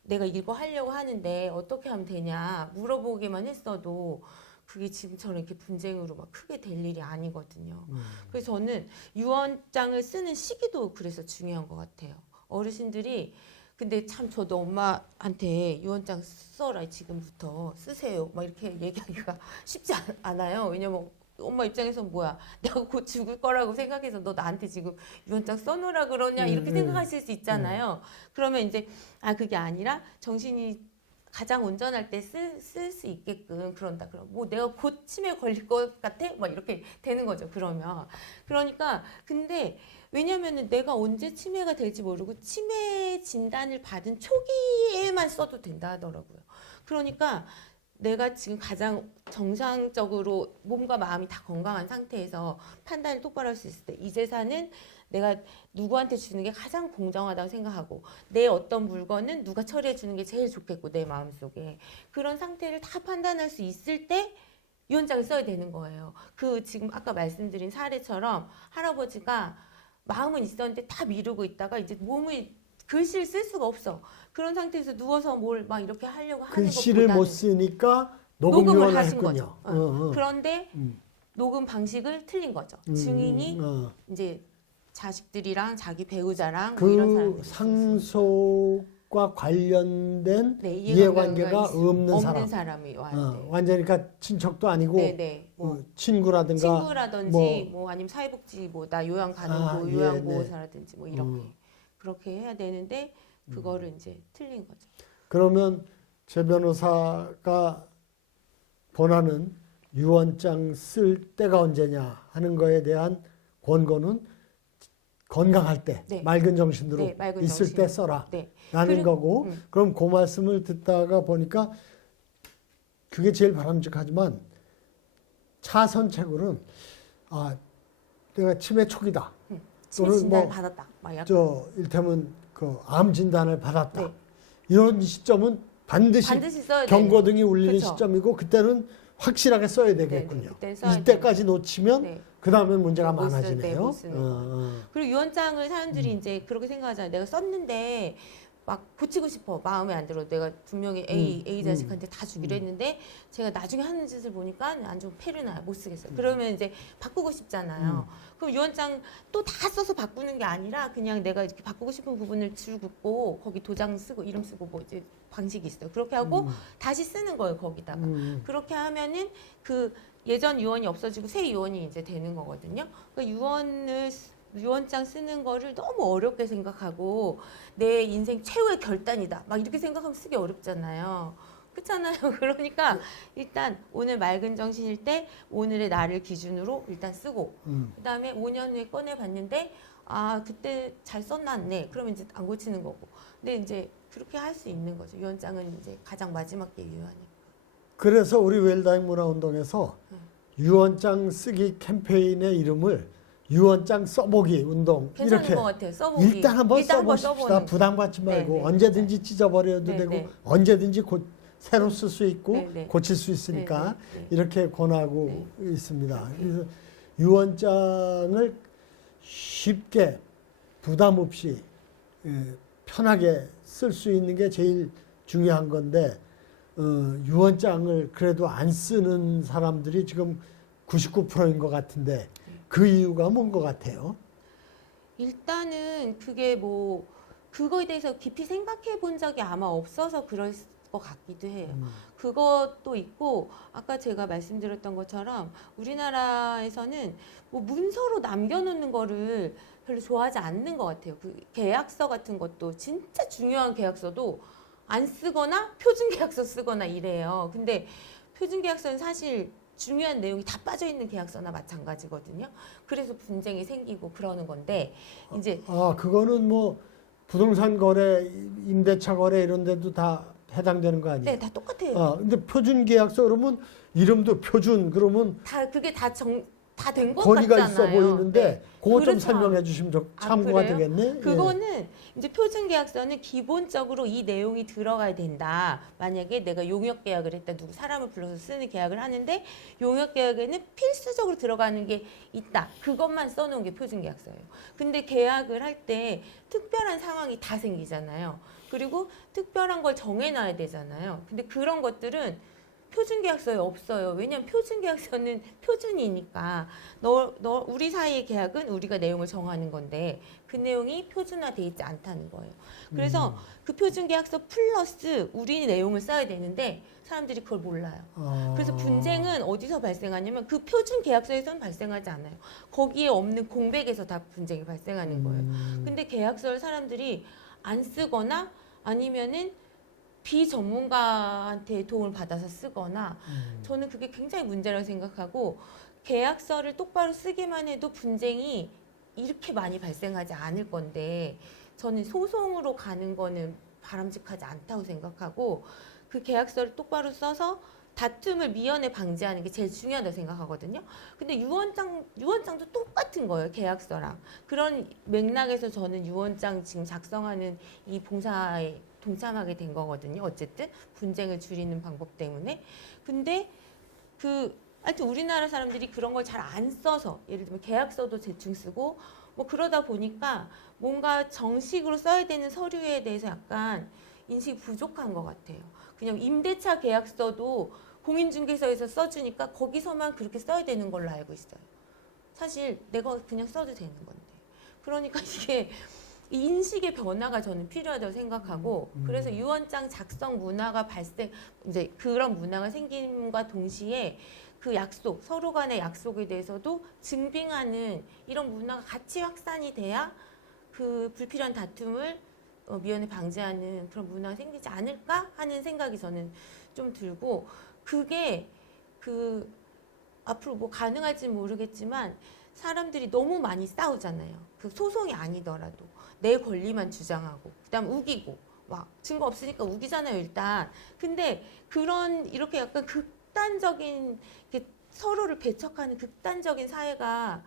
내가 이거 하려고 하는데 어떻게 하면 되냐 물어보기만 했어도 그게 지금처럼 이렇게 분쟁으로 막 크게 될 일이 아니거든요. 그래서 저는 유언장을 쓰는 시기도 그래서 중요한 것 같아요. 어르신들이 근데 참 저도 엄마한테 유언장 써라 지금부터 쓰세요 막 이렇게 얘기하기가 쉽지 않아요. 왜냐면 엄마 입장에서 뭐야, 내가 곧 죽을 거라고 생각해서 너 나한테 지금 유언장 써놓으라 그러냐 이렇게 생각하실 수 있잖아요. 그러면 이제 그게 아니라 정신이 가장 온전할 때 쓸 수 있게끔 그런다. 그럼 뭐 내가 곧 치매 걸릴 것 같아? 막 이렇게 되는 거죠. 그러니까 근데 왜냐면은 내가 언제 치매가 될지 모르고 치매 진단을 받은 초기에만 써도 된다 하더라고요. 그러니까 내가 지금 가장 정상적으로 몸과 마음이 다 건강한 상태에서 판단을 똑바로 할 수 있을 때 이 재산은 내가 누구한테 주는 게 가장 공정하다고 생각하고 내 어떤 물건은 누가 처리해 주는 게 제일 좋겠고 내 마음속에 그런 상태를 다 판단할 수 있을 때 유언장을 써야 되는 거예요. 그 지금 아까 말씀드린 사례처럼 할아버지가 마음은 있었는데 다 미루고 있다가 이제 몸을 글씨를 쓸 수가 없어. 그런 상태에서 누워서 뭘 막 이렇게 하려고 하는 글씨를 것보다는 못 쓰니까 녹음을 하신 했군요. 거죠. 그런데 녹음 방식을 틀린 거죠. 증인이 이제 자식들이랑 자기 배우자랑 뭐 이런 그 사람들이 상속과 관련된 네, 이해관계가 없는 사람이 와야 돼. 완전히 그러니까 친척도 아니고 네네. 뭐 친구라든지 뭐 아니면 사회복지 뭐 나 요양 가는 뭐 예, 요양보호사라든지 뭐 이렇게 네. 그렇게 해야 되는데 그거를 이제 틀린 거죠. 그러면 제 변호사가 권하는 유언장 쓸 때가 언제냐 하는 거에 대한 권고는 건강할 때 네. 맑은 정신으로 네, 맑은 있을 정신으로. 때 써라 네. 라는 거고 그럼 그 말씀을 듣다가 보니까 그게 제일 바람직하지만 차선책으로는 내가 치매 초기다 치매 진단 받았다. 막 약간. 일테면 그 암 진단을 받았다. 네. 이런 시점은 반드시 써야 경고등이 울리는 그쵸. 시점이고 그때는 확실하게 써야 되겠군요. 그때 써야 이때까지 놓치면 네. 그 다음엔 문제가 못 쓸 때, 많아지네요. 못 쓰는 거. 그리고 유언장을 사람들이 이제 그렇게 생각하잖아요. 내가 썼는데 막 고치고 싶어. 마음에 안 들어. 내가 분명히 A 자식한테 다 주기로 했는데 제가 나중에 하는 짓을 보니까 안 좋은 페르나야. 못 쓰겠어요. 그러면 이제 바꾸고 싶잖아요. 그럼 유언장 또 다 써서 바꾸는 게 아니라 그냥 내가 이렇게 바꾸고 싶은 부분을 줄 긋고 거기 도장 쓰고 이름 쓰고 뭐 이제 방식이 있어요. 그렇게 하고 다시 쓰는 거예요. 거기다가. 그렇게 하면은 그 예전 유언이 없어지고 새 유언이 이제 되는 거거든요. 그러니까 유언장 쓰는 거를 너무 어렵게 생각하고 내 인생 최후의 결단이다. 막 이렇게 생각하면 쓰기 어렵잖아요. 그렇잖아요. 그러니까 일단 오늘 맑은 정신일 때 오늘의 나를 기준으로 일단 쓰고 그다음에 5년 후에 꺼내 봤는데 그때 잘 썼났네. 그러면 이제 안 고치는 거고. 근데 이제 그렇게 할 수 있는 거죠. 유언장은 이제 가장 마지막 게 유효하니까. 그래서 우리 웰다잉 문화운동에서 유언장 쓰기 캠페인의 이름을 유언장 써보기 운동 괜찮은 이렇게 것 같아요. 써보기. 일단 한번 한번 써보십시다. 써보는 부담 갖지 말고 네네. 언제든지 찢어버려도 되고 네네. 언제든지 새로 쓸 수 있고 네네. 고칠 수 있으니까 네네. 이렇게 권하고 있습니다. 그래서 유언장을 쉽게 부담 없이 편하게 쓸 수 있는 게 제일 중요한 건데 유언장을 그래도 안 쓰는 사람들이 지금 99%인 것 같은데 그 이유가 뭔 것 같아요? 일단은 그게 뭐 그거에 대해서 깊이 생각해 본 적이 아마 없어서 그럴 것 같기도 해요. 그것도 있고 아까 제가 말씀드렸던 것처럼 우리나라에서는 뭐 문서로 남겨놓는 거를 별로 좋아하지 않는 것 같아요. 그 계약서 같은 것도 진짜 중요한 계약서도 안 쓰거나 표준 계약서 쓰거나 이래요. 근데 표준 계약서는 사실 중요한 내용이 다 빠져 있는 계약서나 마찬가지거든요. 그래서 분쟁이 생기고 그러는 건데 이제 그거는 뭐 부동산 거래, 임대차 거래 이런 데도 다 해당되는 거 아니에요? 네, 다 똑같아요. 근데 표준 계약서 그러면 이름도 표준 그러면 그게 다 된 것 권위가 같잖아요. 있어 보이는데 네. 그거 좀 그렇죠. 설명해 주시면 참고가 그래요? 되겠네. 그거는 이제 표준 계약서는 기본적으로 이 내용이 들어가야 된다. 만약에 내가 용역 계약을 했다. 누구 사람을 불러서 쓰는 계약을 하는데 용역 계약에는 필수적으로 들어가는 게 있다. 그것만 써놓은 게 표준 계약서예요. 근데 계약을 할 때 특별한 상황이 다 생기잖아요. 그리고 특별한 걸 정해놔야 되잖아요. 근데 그런 것들은 표준계약서에 없어요. 왜냐면 표준계약서는 표준이니까 우리 사이의 계약은 우리가 내용을 정하는 건데 그 내용이 표준화돼 있지 않다는 거예요. 그래서 그 표준계약서 플러스 우리 내용을 써야 되는데 사람들이 그걸 몰라요. 그래서 분쟁은 어디서 발생하냐면 그 표준계약서에서는 발생하지 않아요. 거기에 없는 공백에서 다 분쟁이 발생하는 거예요. 근데 계약서를 사람들이 안 쓰거나 아니면은 비전문가한테 도움을 받아서 쓰거나 저는 그게 굉장히 문제라고 생각하고 계약서를 똑바로 쓰기만 해도 분쟁이 이렇게 많이 발생하지 않을 건데 저는 소송으로 가는 거는 바람직하지 않다고 생각하고 그 계약서를 똑바로 써서 다툼을 미연에 방지하는 게 제일 중요하다고 생각하거든요. 근데 유언장도 똑같은 거예요. 계약서랑. 그런 맥락에서 저는 유언장 지금 작성하는 이 봉사에 동참하게 된 거거든요. 어쨌든 분쟁을 줄이는 방법 때문에. 근데 하여튼 우리나라 사람들이 그런 걸 잘 안 써서 예를 들면 계약서도 대충 쓰고 뭐 그러다 보니까 뭔가 정식으로 써야 되는 서류에 대해서 약간 인식이 부족한 것 같아요. 그냥 임대차 계약서도 공인중개사에서 써주니까 거기서만 그렇게 써야 되는 걸로 알고 있어요. 사실 내가 그냥 써도 되는 건데. 그러니까 이게 이 인식의 변화가 저는 필요하다고 생각하고 그래서 유언장 작성 문화가 이제 그런 문화가 생김과 동시에 그 약속, 서로 간의 약속에 대해서도 증빙하는 이런 문화가 같이 확산이 돼야 그 불필요한 다툼을 미연에 방지하는 그런 문화가 생기지 않을까 하는 생각이 저는 좀 들고 그게 앞으로 뭐 가능할지는 모르겠지만 사람들이 너무 많이 싸우잖아요. 그 소송이 아니더라도 내 권리만 주장하고 그다음 우기고 막 증거 없으니까 우기잖아요 일단. 근데 이렇게 약간 극단적인 서로를 배척하는 극단적인 사회가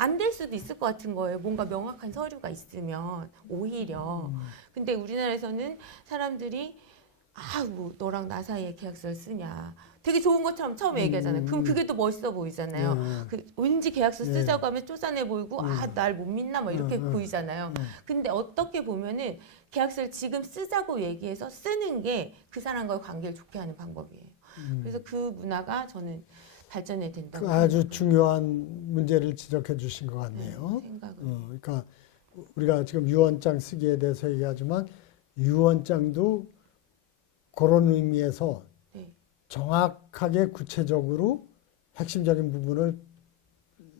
안 될 수도 있을 것 같은 거예요. 뭔가 명확한 서류가 있으면 오히려. 근데 우리나라에서는 사람들이 뭐 너랑 나 사이에 계약서를 쓰냐. 되게 좋은 것처럼 처음에 얘기하잖아요. 그럼 그게 또 멋있어 보이잖아요. 왠지 계약서 쓰자고 하면 쪼잔해 보이고 날 못 믿나 뭐 이렇게 보이잖아요. 근데 어떻게 보면은 계약서를 지금 쓰자고 얘기해서 쓰는 게 그 사람과의 관계를 좋게 하는 방법이에요. 그래서 그 문화가 저는 발전해야 된다고 아주 중요한 문제를 지적해 주신 것 같네요. 그러니까 우리가 지금 유언장 쓰기에 대해서 얘기하지만 유언장도 그런 의미에서 정확하게 구체적으로 핵심적인 부분을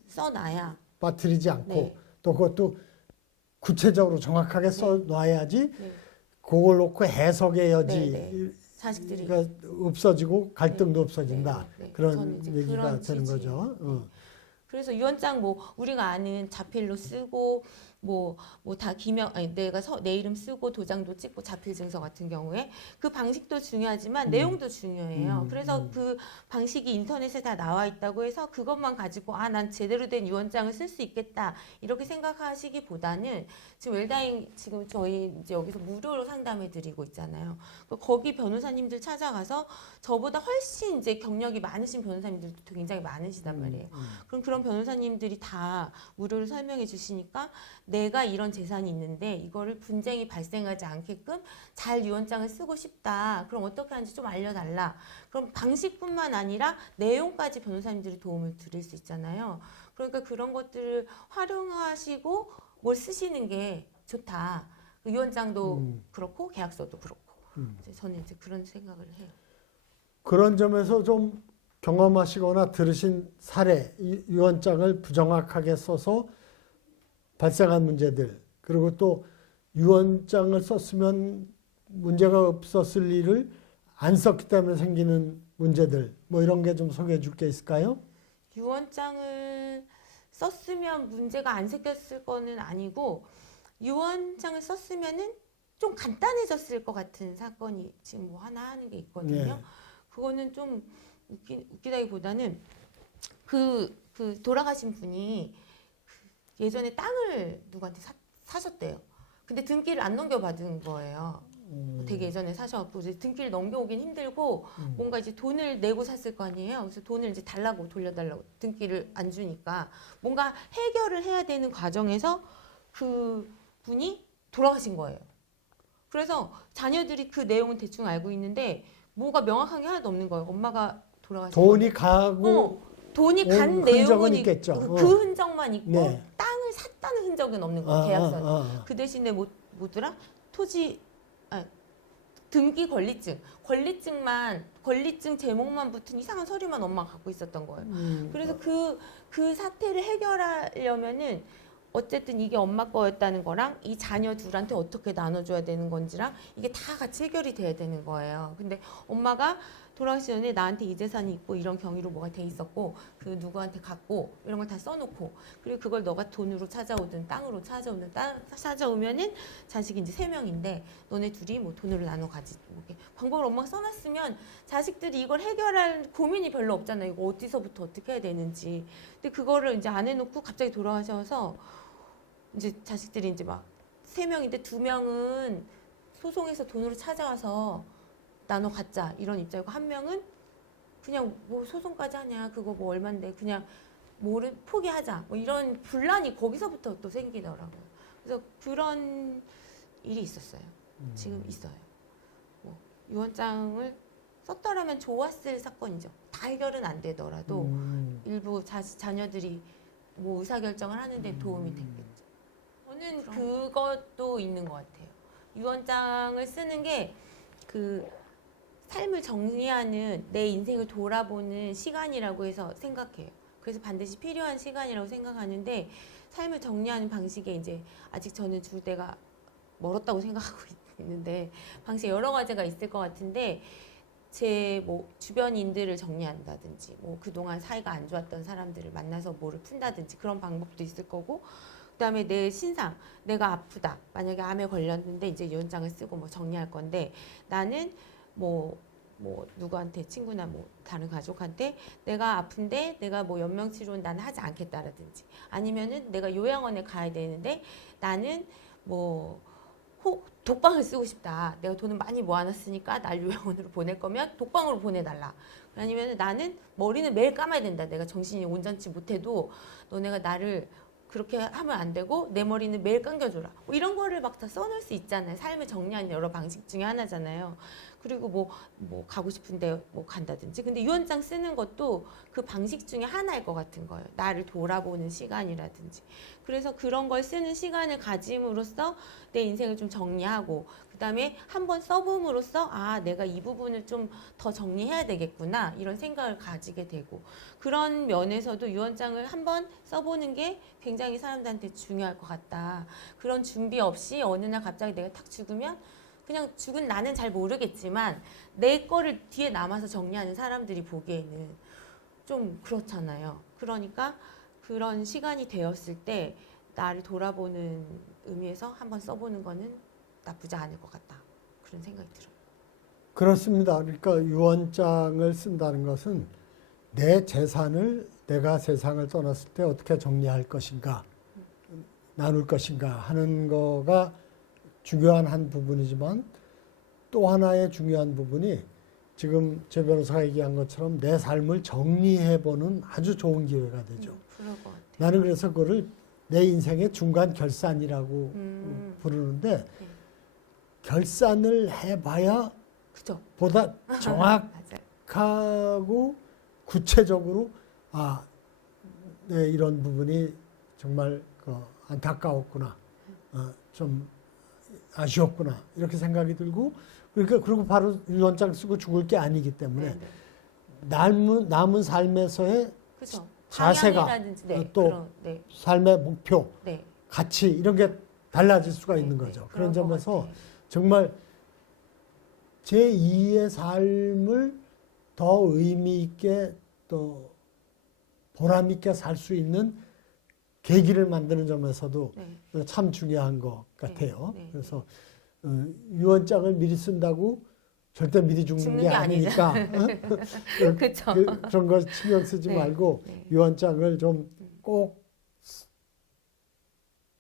써놔야 빠뜨리지 않고 또 그것도 구체적으로 정확하게 써놔야지 그걸 놓고 해석의 여지 자식들이 없어지고 갈등도 없어진다. 그런 얘기가 되는 거죠. 그래서 유언장 우리가 아는 자필로 쓰고 다 내가 내 이름 쓰고 도장도 찍고 자필 증서 같은 경우에 그 방식도 중요하지만 내용도 중요해요. 그래서 그 방식이 인터넷에 다 나와 있다고 해서 그것만 가지고 난 제대로 된 유언장을 쓸 수 있겠다 이렇게 생각하시기보다는 지금 웰다잉 지금 저희 이제 여기서 무료로 상담해 드리고 있잖아요. 거기 변호사님들 찾아가서 저보다 훨씬 이제 경력이 많으신 변호사님들도 굉장히 많으시단 말이에요. 그런 변호사님들이 다 무료로 설명해 주시니까 내가 이런 재산이 있는데 이거를 분쟁이 발생하지 않게끔 잘 유언장을 쓰고 싶다. 그럼 어떻게 하는지 좀 알려달라. 그럼 방식뿐만 아니라 내용까지 변호사님들이 도움을 드릴 수 있잖아요. 그러니까 그런 것들을 활용하시고 뭘 쓰시는 게 좋다. 유언장도 그렇고 계약서도 그렇고. 저는 이제 그런 생각을 해요. 그런 점에서 좀 경험하시거나 들으신 사례, 유언장을 부정확하게 써서 발생한 문제들, 그리고 또 유언장을 썼으면 문제가 없었을 일을 안 썼기 때문에 생기는 문제들, 이런 게 좀 소개해 줄 게 있을까요? 유언장을 썼으면 문제가 안 생겼을 거는 아니고, 유언장을 썼으면은 좀 간단해졌을 것 같은 사건이 지금 하나 하는 게 있거든요. 그거는 좀 웃기다기보다는 돌아가신 분이 예전에 땅을 누구한테 사셨대요. 근데 등기를 안 넘겨받은 거예요. 되게 예전에 사셔갖고 이제 등기를 넘겨오긴 힘들고 뭔가 이제 돈을 내고 샀을 거 아니에요. 그래서 돈을 이제 돌려달라고 등기를 안 주니까 뭔가 해결을 해야 되는 과정에서 그 분이 돌아가신 거예요. 그래서 자녀들이 그 내용은 대충 알고 있는데 뭐가 명확한 게 하나도 없는 거예요. 엄마가 돌아가신 돈이 가고 돈이 간 흔적은 내용은 있겠죠. 그 흔적만 있고 네. 땅을 샀다는 흔적은 없는 거예요. 계약서는. 그 대신에 뭐더라? 토지 등기 권리증 제목만 붙은 이상한 서류만 엄마가 갖고 있었던 거예요. 그래서 그 사태를 해결하려면은 어쨌든 이게 엄마 거였다는 거랑 이 자녀 둘한테 어떻게 나눠줘야 되는 건지랑 이게 다 같이 해결이 돼야 되는 거예요. 근데 엄마가 돌아가시기 전에 나한테 이 재산이 있고 이런 경위로 뭐가 돼 있었고 그 누구한테 갔고 이런 걸 다 써놓고 그리고 그걸 너가 돈으로 찾아오든 땅으로 찾아오면은 자식이 이제 3명인데 너네 둘이 뭐 돈으로 나눠 가지 뭐 이렇게 방법을 엄마가 써놨으면 자식들이 이걸 해결할 고민이 별로 없잖아요. 이거 어디서부터 어떻게 해야 되는지. 근데 그거를 이제 안 해놓고 갑자기 돌아가셔서 이제 자식들이 이제 막 3명인데 2명은 소송해서 돈으로 찾아와서 나눠 갖자 이런 입장이고 1명은 그냥 뭐 소송까지 하냐 그거 뭐 얼만데 그냥 뭐를 포기하자 뭐 이런 분란이 거기서부터 또 생기더라고요. 그래서 그런 일이 있었어요. 지금 있어요. 뭐 유언장을 썼더라면 좋았을 사건이죠. 다 해결은 안 되더라도 일부 자녀들이 뭐 의사결정을 하는데 도움이 됐겠죠. 저는 그것도 있는 것 같아요. 유언장을 쓰는 게 그 삶을 정리하는 내 인생을 돌아보는 시간이라고 해서 생각해요. 그래서 반드시 필요한 시간이라고 생각하는데 삶을 정리하는 방식에 이제 아직 저는 줄 때가 멀었다고 생각하고 있는데 방식에 여러 가지가 있을 것 같은데 제 뭐 주변인들을 정리한다든지 뭐 그동안 사이가 안 좋았던 사람들을 만나서 뭐를 푼다든지 그런 방법도 있을 거고 그다음에 내 신상 내가 아프다 만약에 암에 걸렸는데 이제 유언장을 쓰고 뭐 정리할 건데 나는 뭐 누구한테 친구나 뭐 다른 가족한테 내가 아픈데 내가 뭐 연명치료는 나는 하지 않겠다라든지 아니면은 내가 요양원에 가야 되는데 나는 뭐 독방을 쓰고 싶다. 내가 돈을 많이 모아놨으니까 날 요양원으로 보낼 거면 독방으로 보내달라. 아니면 나는 머리는 매일 감아야 된다. 내가 정신이 온전치 못해도 너네가 나를 그렇게 하면 안 되고 내 머리는 매일 감겨줘라. 뭐 이런 거를 막 다 써놓을 수 있잖아요. 삶을 정리하는 여러 방식 중에 하나잖아요. 그리고 뭐 가고 싶은데 뭐 간다든지. 근데 유언장 쓰는 것도 그 방식 중에 하나일 것 같은 거예요. 나를 돌아보는 시간이라든지. 그래서 그런 걸 쓰는 시간을 가짐으로써 내 인생을 좀 정리하고 그다음에 한번 써봄으로써 아 내가 이 부분을 좀 더 정리해야 되겠구나 이런 생각을 가지게 되고 그런 면에서도 유언장을 한번 써보는 게 굉장히 사람들한테 중요할 것 같다. 그런 준비 없이 어느 날 갑자기 내가 탁 죽으면 그냥 죽은 나는 잘 모르겠지만 내 거를 뒤에 남아서 정리하는 사람들이 보기에는 좀 그렇잖아요. 그러니까 그런 시간이 되었을 때 나를 돌아보는 의미에서 한번 써보는 거는 나쁘지 않을 것 같다. 그런 생각이 들어요. 그렇습니다. 그러니까 유언장을 쓴다는 것은 내 재산을 내가 세상을 떠났을 때 어떻게 정리할 것인가, 나눌 것인가 하는 거가 중요한 한 부분이지만 또 하나의 중요한 부분이 지금 제 변호사가 얘기한 것처럼 내 삶을 정리해보는 아주 좋은 기회가 되죠. 그럴 것 같아요. 나는 그래서 그거를 내 인생의 중간 결산이라고 부르는데 네. 결산을 해봐야 그죠? 보다 정확하고 구체적으로 네, 이런 부분이 정말 안타까웠구나, 좀 아쉬웠구나 이렇게 생각이 들고 그러니까 그리고 바로 유언장 쓰고 죽을 게 아니기 때문에 남은 삶에서의 그죠? 자세가 또 네. 삶의 목표, 네. 가치 이런 게 달라질 수가 있는 거죠. 그런 점에서 정말 제2의 삶을 더 의미 있게 또 보람 있게 살 수 있는 계기를 만드는 점에서도 참 중요한 것 같아요. 그래서 유언장을 미리 쓴다고 절대 미리 죽는 게 아니니까 그런 거 신경 쓰지 말고 유언장을 좀 꼭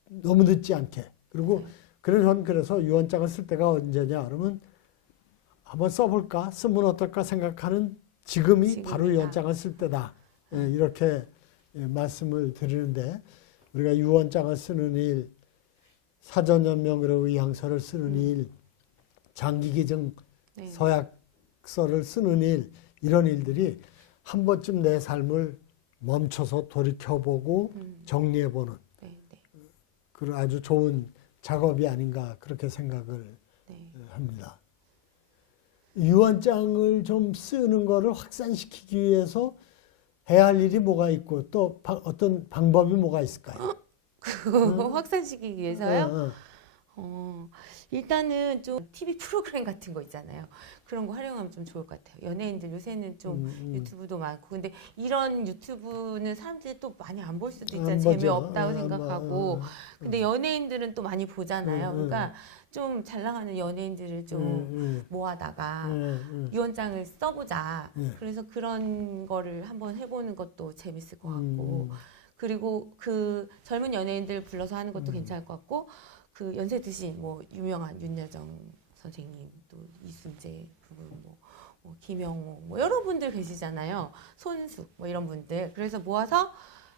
너무 늦지 않게 그리고 그래서 유언장을 쓸 때가 언제냐 그러면 한번 써볼까 쓰면 어떨까 생각하는 지금이 바로 유언장을 쓸 때다 이렇게 말씀을 드리는데 우리가 유언장을 쓰는 일 사전연명으로 의향서를 쓰는 일 장기기증 서약 계약서를 쓰는 일, 이런 일들이 한 번쯤 내 삶을 멈춰서 돌이켜보고 정리해보는 네, 네. 그런 아주 좋은 작업이 아닌가 그렇게 생각을 네. 합니다. 유언장을 좀 쓰는 거를 확산시키기 위해서 해야 할 일이 뭐가 있고 또 어떤 방법이 뭐가 있을까요? 그거 확산시키기 위해서요? 일단은 좀 TV 프로그램 같은 거 있잖아요. 그런 거 활용하면 좀 좋을 것 같아요. 연예인들 요새는 좀 유튜브도 많고, 근데 이런 유튜브는 사람들이 또 많이 안 볼 수도 있잖아요. 재미없다고 생각하고. 근데 연예인들은 또 많이 보잖아요. 그러니까 좀 잘 나가는 연예인들을 좀 모아다가 유언장을 써보자. 그래서 그런 거를 한번 해보는 것도 재밌을 것 같고. 그리고 그 젊은 연예인들 불러서 하는 것도 괜찮을 것 같고, 그 연세 드신 뭐 유명한 윤여정 선생님, 또 이순재 부부, 뭐 김영호, 뭐 여러 분들 계시잖아요. 손숙 뭐 이런 분들. 그래서 모아서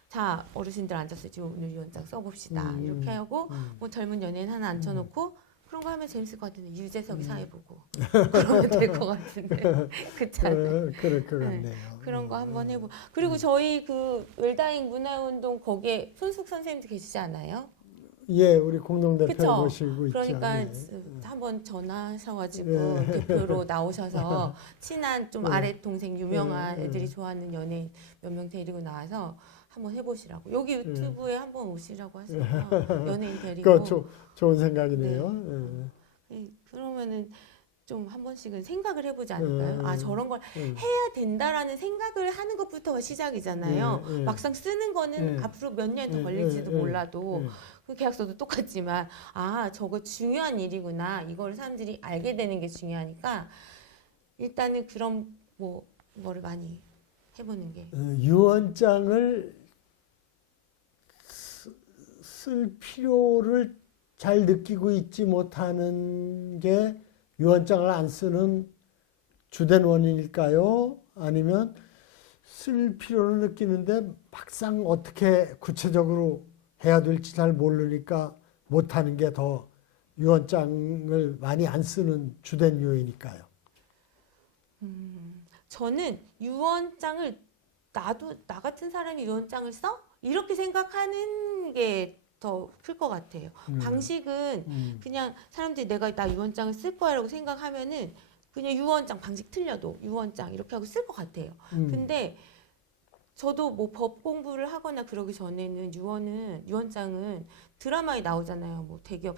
자, 어르신들 앉았어요. 지금 오늘 유언장 써봅시다. 이렇게 하고 뭐 젊은 연예인 하나 앉혀놓고 그런 거 하면 재밌을 것 같은데, 유재석이 사회 보고 그러면 될 것 같은데. 그렇잖아요. 그럴 것 같네요. 네, 그런 거 한번 해보고. 그리고 저희 그 웰다잉 문화운동 거기에 손숙 선생님도 계시지 않아요? 예, 우리 공동대표 그쵸? 모시고 있죠. 그러니까 예. 한번 전화하셔가지고 대표로 나오셔서 친한 좀 아래 동생 유명한 애들이 좋아하는 연예인 몇 명 데리고 나와서 한번 해보시라고. 여기 유튜브에 한번 오시라고 하시면 연예인 데리고. 좋은 생각이네요. 네. 그러면은 좀 한 번씩은 생각을 해보지 않을까요? 아, 저런 걸 해야 된다라는 생각을 하는 것부터가 시작이잖아요. 막상 쓰는 거는 앞으로 몇 년 더 걸릴지도 몰라도 그 계약서도 똑같지만, 아, 저거 중요한 일이구나. 이걸 사람들이 알게 되는 게 중요하니까 일단은 그런 거를 많이 해보는 게. 유언장을 쓸 필요를 잘 느끼고 있지 못하는 게 유언장을 안 쓰는 주된 원인일까요? 아니면 쓸 필요를 느끼는데 막상 어떻게 구체적으로 해야 될지 잘 모르니까 못하는 게 더 유언장을 많이 안 쓰는 주된 요인일까요? 저는 유언장을 나 같은 사람이 유언장을 써? 이렇게 생각하는 게 더 클 것 같아요. 방식은 그냥 사람들이 내가 나 유언장을 쓸 거야라고 생각하면은 그냥 유언장 방식 틀려도 유언장 이렇게 하고 쓸 것 같아요. 근데 저도 뭐 법 공부를 하거나 그러기 전에는 유언장은 드라마에 나오잖아요. 뭐 대기업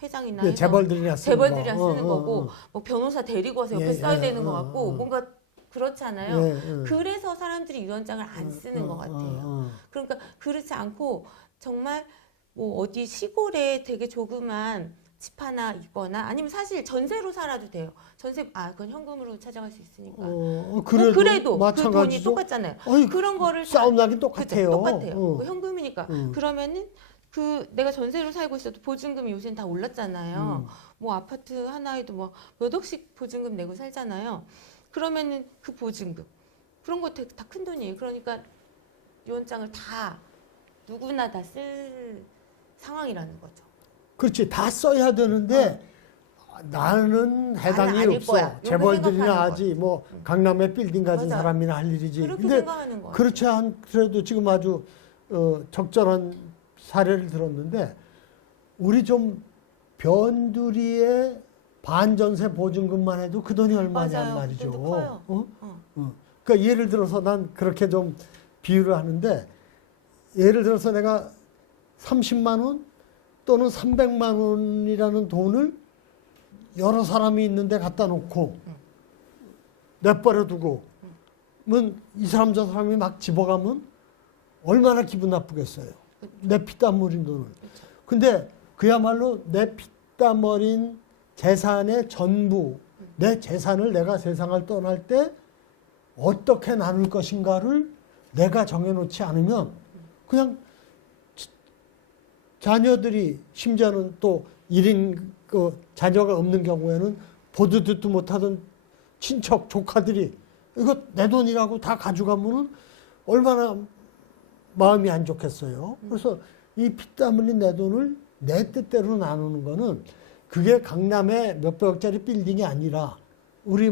회장이나 네, 재벌들이나 쓰는 거고, 뭐 변호사 데리고 와서 옆에 써야 되는 것 같고, 뭔가 그렇잖아요. 그래서 사람들이 유언장을 안 쓰는 것 같아요. 그러니까 그렇지 않고 정말 뭐 어디 시골에 되게 조그만 집 하나 있거나, 아니면 사실 전세로 살아도 돼요. 그건 현금으로 찾아갈 수 있으니까. 그래도 그 돈이 똑같잖아요. 그런 거를 싸움 나긴 똑같아요. 똑같아요. 현금이니까. 그러면은 내가 전세로 살고 있어도 보증금이 요새는 다 올랐잖아요. 뭐 아파트 하나에도 뭐 몇 억씩 보증금 내고 살잖아요. 그러면은 그 보증금, 그런 거 다 큰 돈이에요. 그러니까 유언장을 누구나 다 쓸 상황이라는 거죠. 그렇지. 다 써야 되는데 나는 해당이 없어. 재벌들이나 하지 뭐 강남의 빌딩 가진 사람이나 할 일이지. 그렇게 근데 생각하는 거예요. 그렇지 않더라도 지금 아주 적절한 사례를 들었는데, 우리 좀 변두리의 반전세 보증금만 해도 그 돈이 얼마냐 말이죠. 커요. 그러니까 예를 들어서 난 그렇게 좀 비유를 하는데, 예를 들어서 내가 30만 원 또는 300만 원이라는 돈을 여러 사람이 있는데 갖다 놓고 내버려 두고 이 사람 저 사람이 막 집어가면 얼마나 기분 나쁘겠어요. 내 피땀 흘린 돈을. 근데 그야말로 내 피땀 흘린 재산의 전부, 내 재산을 내가 세상을 떠날 때 어떻게 나눌 것인가를 내가 정해놓지 않으면 그냥 자녀들이, 심지어는 또 1인 자녀가 없는 경우에는 보도 듣도 못하던 친척, 조카들이 이거 내 돈이라고 다 가져가면은 얼마나 마음이 안 좋겠어요. 그래서 이 피땀 흘린 내 돈을 내 뜻대로 나누는 거는, 그게 강남의 몇백억짜리 빌딩이 아니라 우리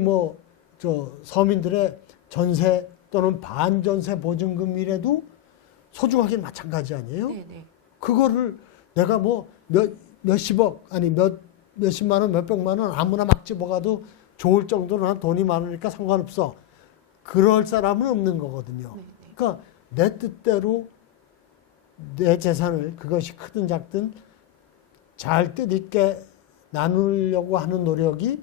서민들의 전세 또는 반전세 보증금이라도 소중하긴 마찬가지 아니에요? 네네. 그거를 내가 뭐 몇십억 아니 몇십만 원, 몇백만 원 아무나 막 집어가도 좋을 정도로 난 돈이 많으니까 상관없어. 그럴 사람은 없는 거거든요. 네네. 그러니까 내 뜻대로 내 재산을 그것이 크든 작든 잘 뜻있게 나누려고 하는 노력이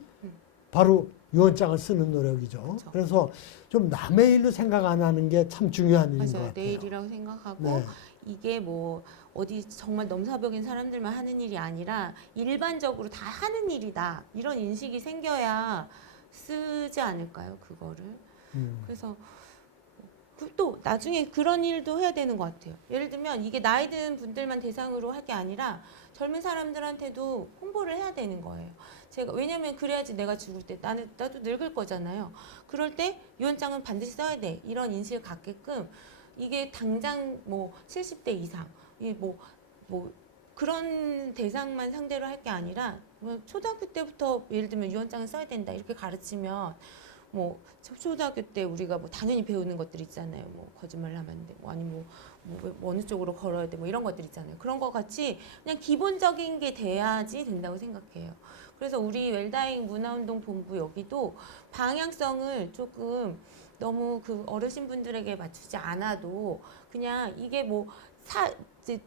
바로 유언장을 쓰는 노력이죠. 그렇죠. 그래서 좀 남의 일로 생각 안 하는 게 참 중요한 일인 것 맞아요. 같아요. 내 일이라고 생각하고 네. 이게 뭐 어디 정말 넘사벽인 사람들만 하는 일이 아니라 일반적으로 다 하는 일이다. 이런 인식이 생겨야 쓰지 않을까요? 그거를. 그래서 또 나중에 그런 일도 해야 되는 것 같아요. 예를 들면 이게 나이 든 분들만 대상으로 할 게 아니라 젊은 사람들한테도 홍보를 해야 되는 거예요. 왜냐면 그래야지 내가 죽을 때 나도 늙을 거잖아요. 그럴 때 유언장은 반드시 써야 돼. 이런 인식을 갖게끔 이게 당장 뭐 70대 이상, 뭐 그런 대상만 상대로 할 게 아니라 뭐 초등학교 때부터 예를 들면 유언장을 써야 된다. 이렇게 가르치면 뭐 초등학교 때 우리가 뭐 당연히 배우는 것들 있잖아요. 뭐 거짓말 하면 안 돼. 뭐 아니 뭐 어느 쪽으로 걸어야 돼. 뭐 이런 것들 있잖아요. 그런 거 같이 그냥 기본적인 게 돼야지 된다고 생각해요. 그래서 우리 웰다잉 문화운동 본부 여기도 방향성을 조금 너무 그 어르신분들에게 맞추지 않아도 그냥 이게 뭐 이제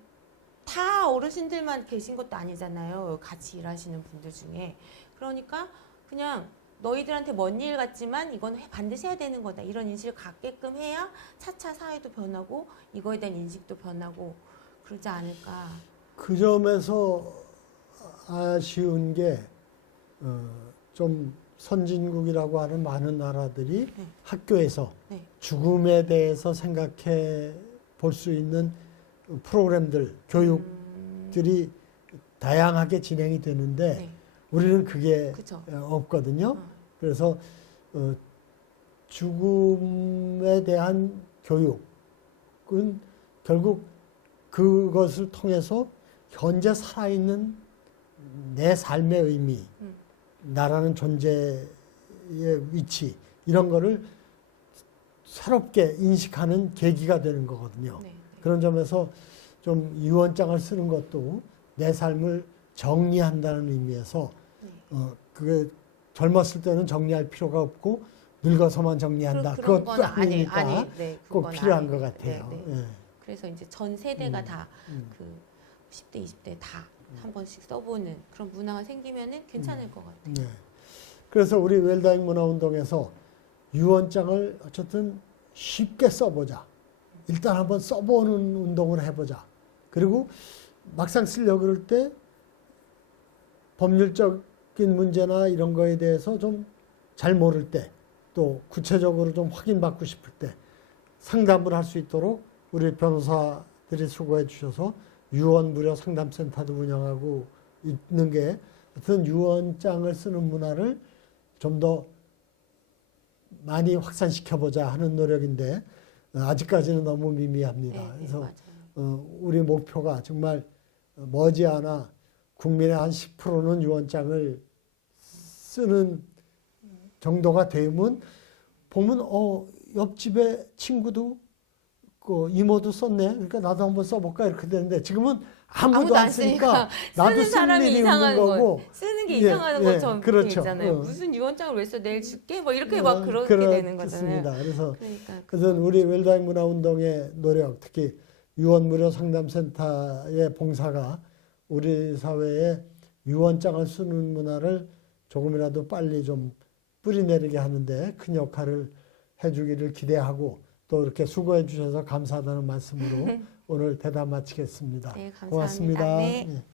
다 어르신들만 계신 것도 아니잖아요. 같이 일하시는 분들 중에. 그러니까 그냥 너희들한테 먼 일 같지만 이건 반드시 해야 되는 거다. 이런 인식을 갖게끔 해야 차차 사회도 변하고 이거에 대한 인식도 변하고 그러지 않을까. 그 점에서 아쉬운 게 좀 선진국이라고 하는 많은 나라들이 네. 학교에서 네. 죽음에 대해서 생각해 볼 수 있는 프로그램들, 교육들이 다양하게 진행이 되는데 네. 우리는 그게 그쵸. 없거든요. 그래서 죽음에 대한 교육은 결국 그것을 통해서 현재 살아있는 내 삶의 의미, 나라는 존재의 위치 이런 거를 새롭게 인식하는 계기가 되는 거거든요. 네. 그런 점에서 좀 유언장을 쓰는 것도 내 삶을 정리한다는 의미에서 그게 젊었을 때는 정리할 필요가 없고 늙어서만 정리한다. 그런 그것도 건 아니니까 네, 꼭 필요한 것 아니에요. 같아요. 네, 네. 예. 그래서 이제 전 세대가 다 그 10대, 20대 다 한 번씩 써보는 그런 문화가 생기면은 괜찮을 것 같아요. 네. 그래서 우리 웰다잉 문화운동에서 유언장을 어쨌든 쉽게 써보자. 일단 한번 써보는 운동을 해보자. 그리고 막상 쓰려고 그럴 때 법률적인 문제나 이런 거에 대해서 좀 잘 모를 때 또 구체적으로 좀 확인받고 싶을 때 상담을 할 수 있도록 우리 변호사들이 수고해 주셔서 유언 무료 상담센터도 운영하고 있는 게 어떤 유언장을 쓰는 문화를 좀 더 많이 확산시켜보자 하는 노력인데 아직까지는 너무 미미합니다. 네, 그래서 맞아요. 우리 목표가 정말 머지않아 국민의 한 10%는 유언장을 쓰는 정도가 되면 보면 옆집에 친구도 그 이모도 썼네. 그러니까 나도 한번 써볼까 이렇게 되는데 지금은 아무도 안 쓰니까 나도 쓰는 사람이 일이 이상한 없는 거고 쓰는 게 이상한 것처럼 그렇죠. 있잖아요. 무슨 유언장을 왜 써? 내일 줄게? 뭐 이렇게 막 그렇게 되는 거잖아요. 그래서 그러니까 그래서 우리 웰다잉 문화운동의 노력, 특히 유언 무료 상담센터의 봉사가 우리 사회에 유언장을 쓰는 문화를 조금이라도 빨리 좀 뿌리내리게 하는데 큰 역할을 해주기를 기대하고 또 이렇게 수고해 주셔서 감사하다는 말씀으로 오늘 대담 마치겠습니다. 네, 감사합니다. 고맙습니다. 네. 네.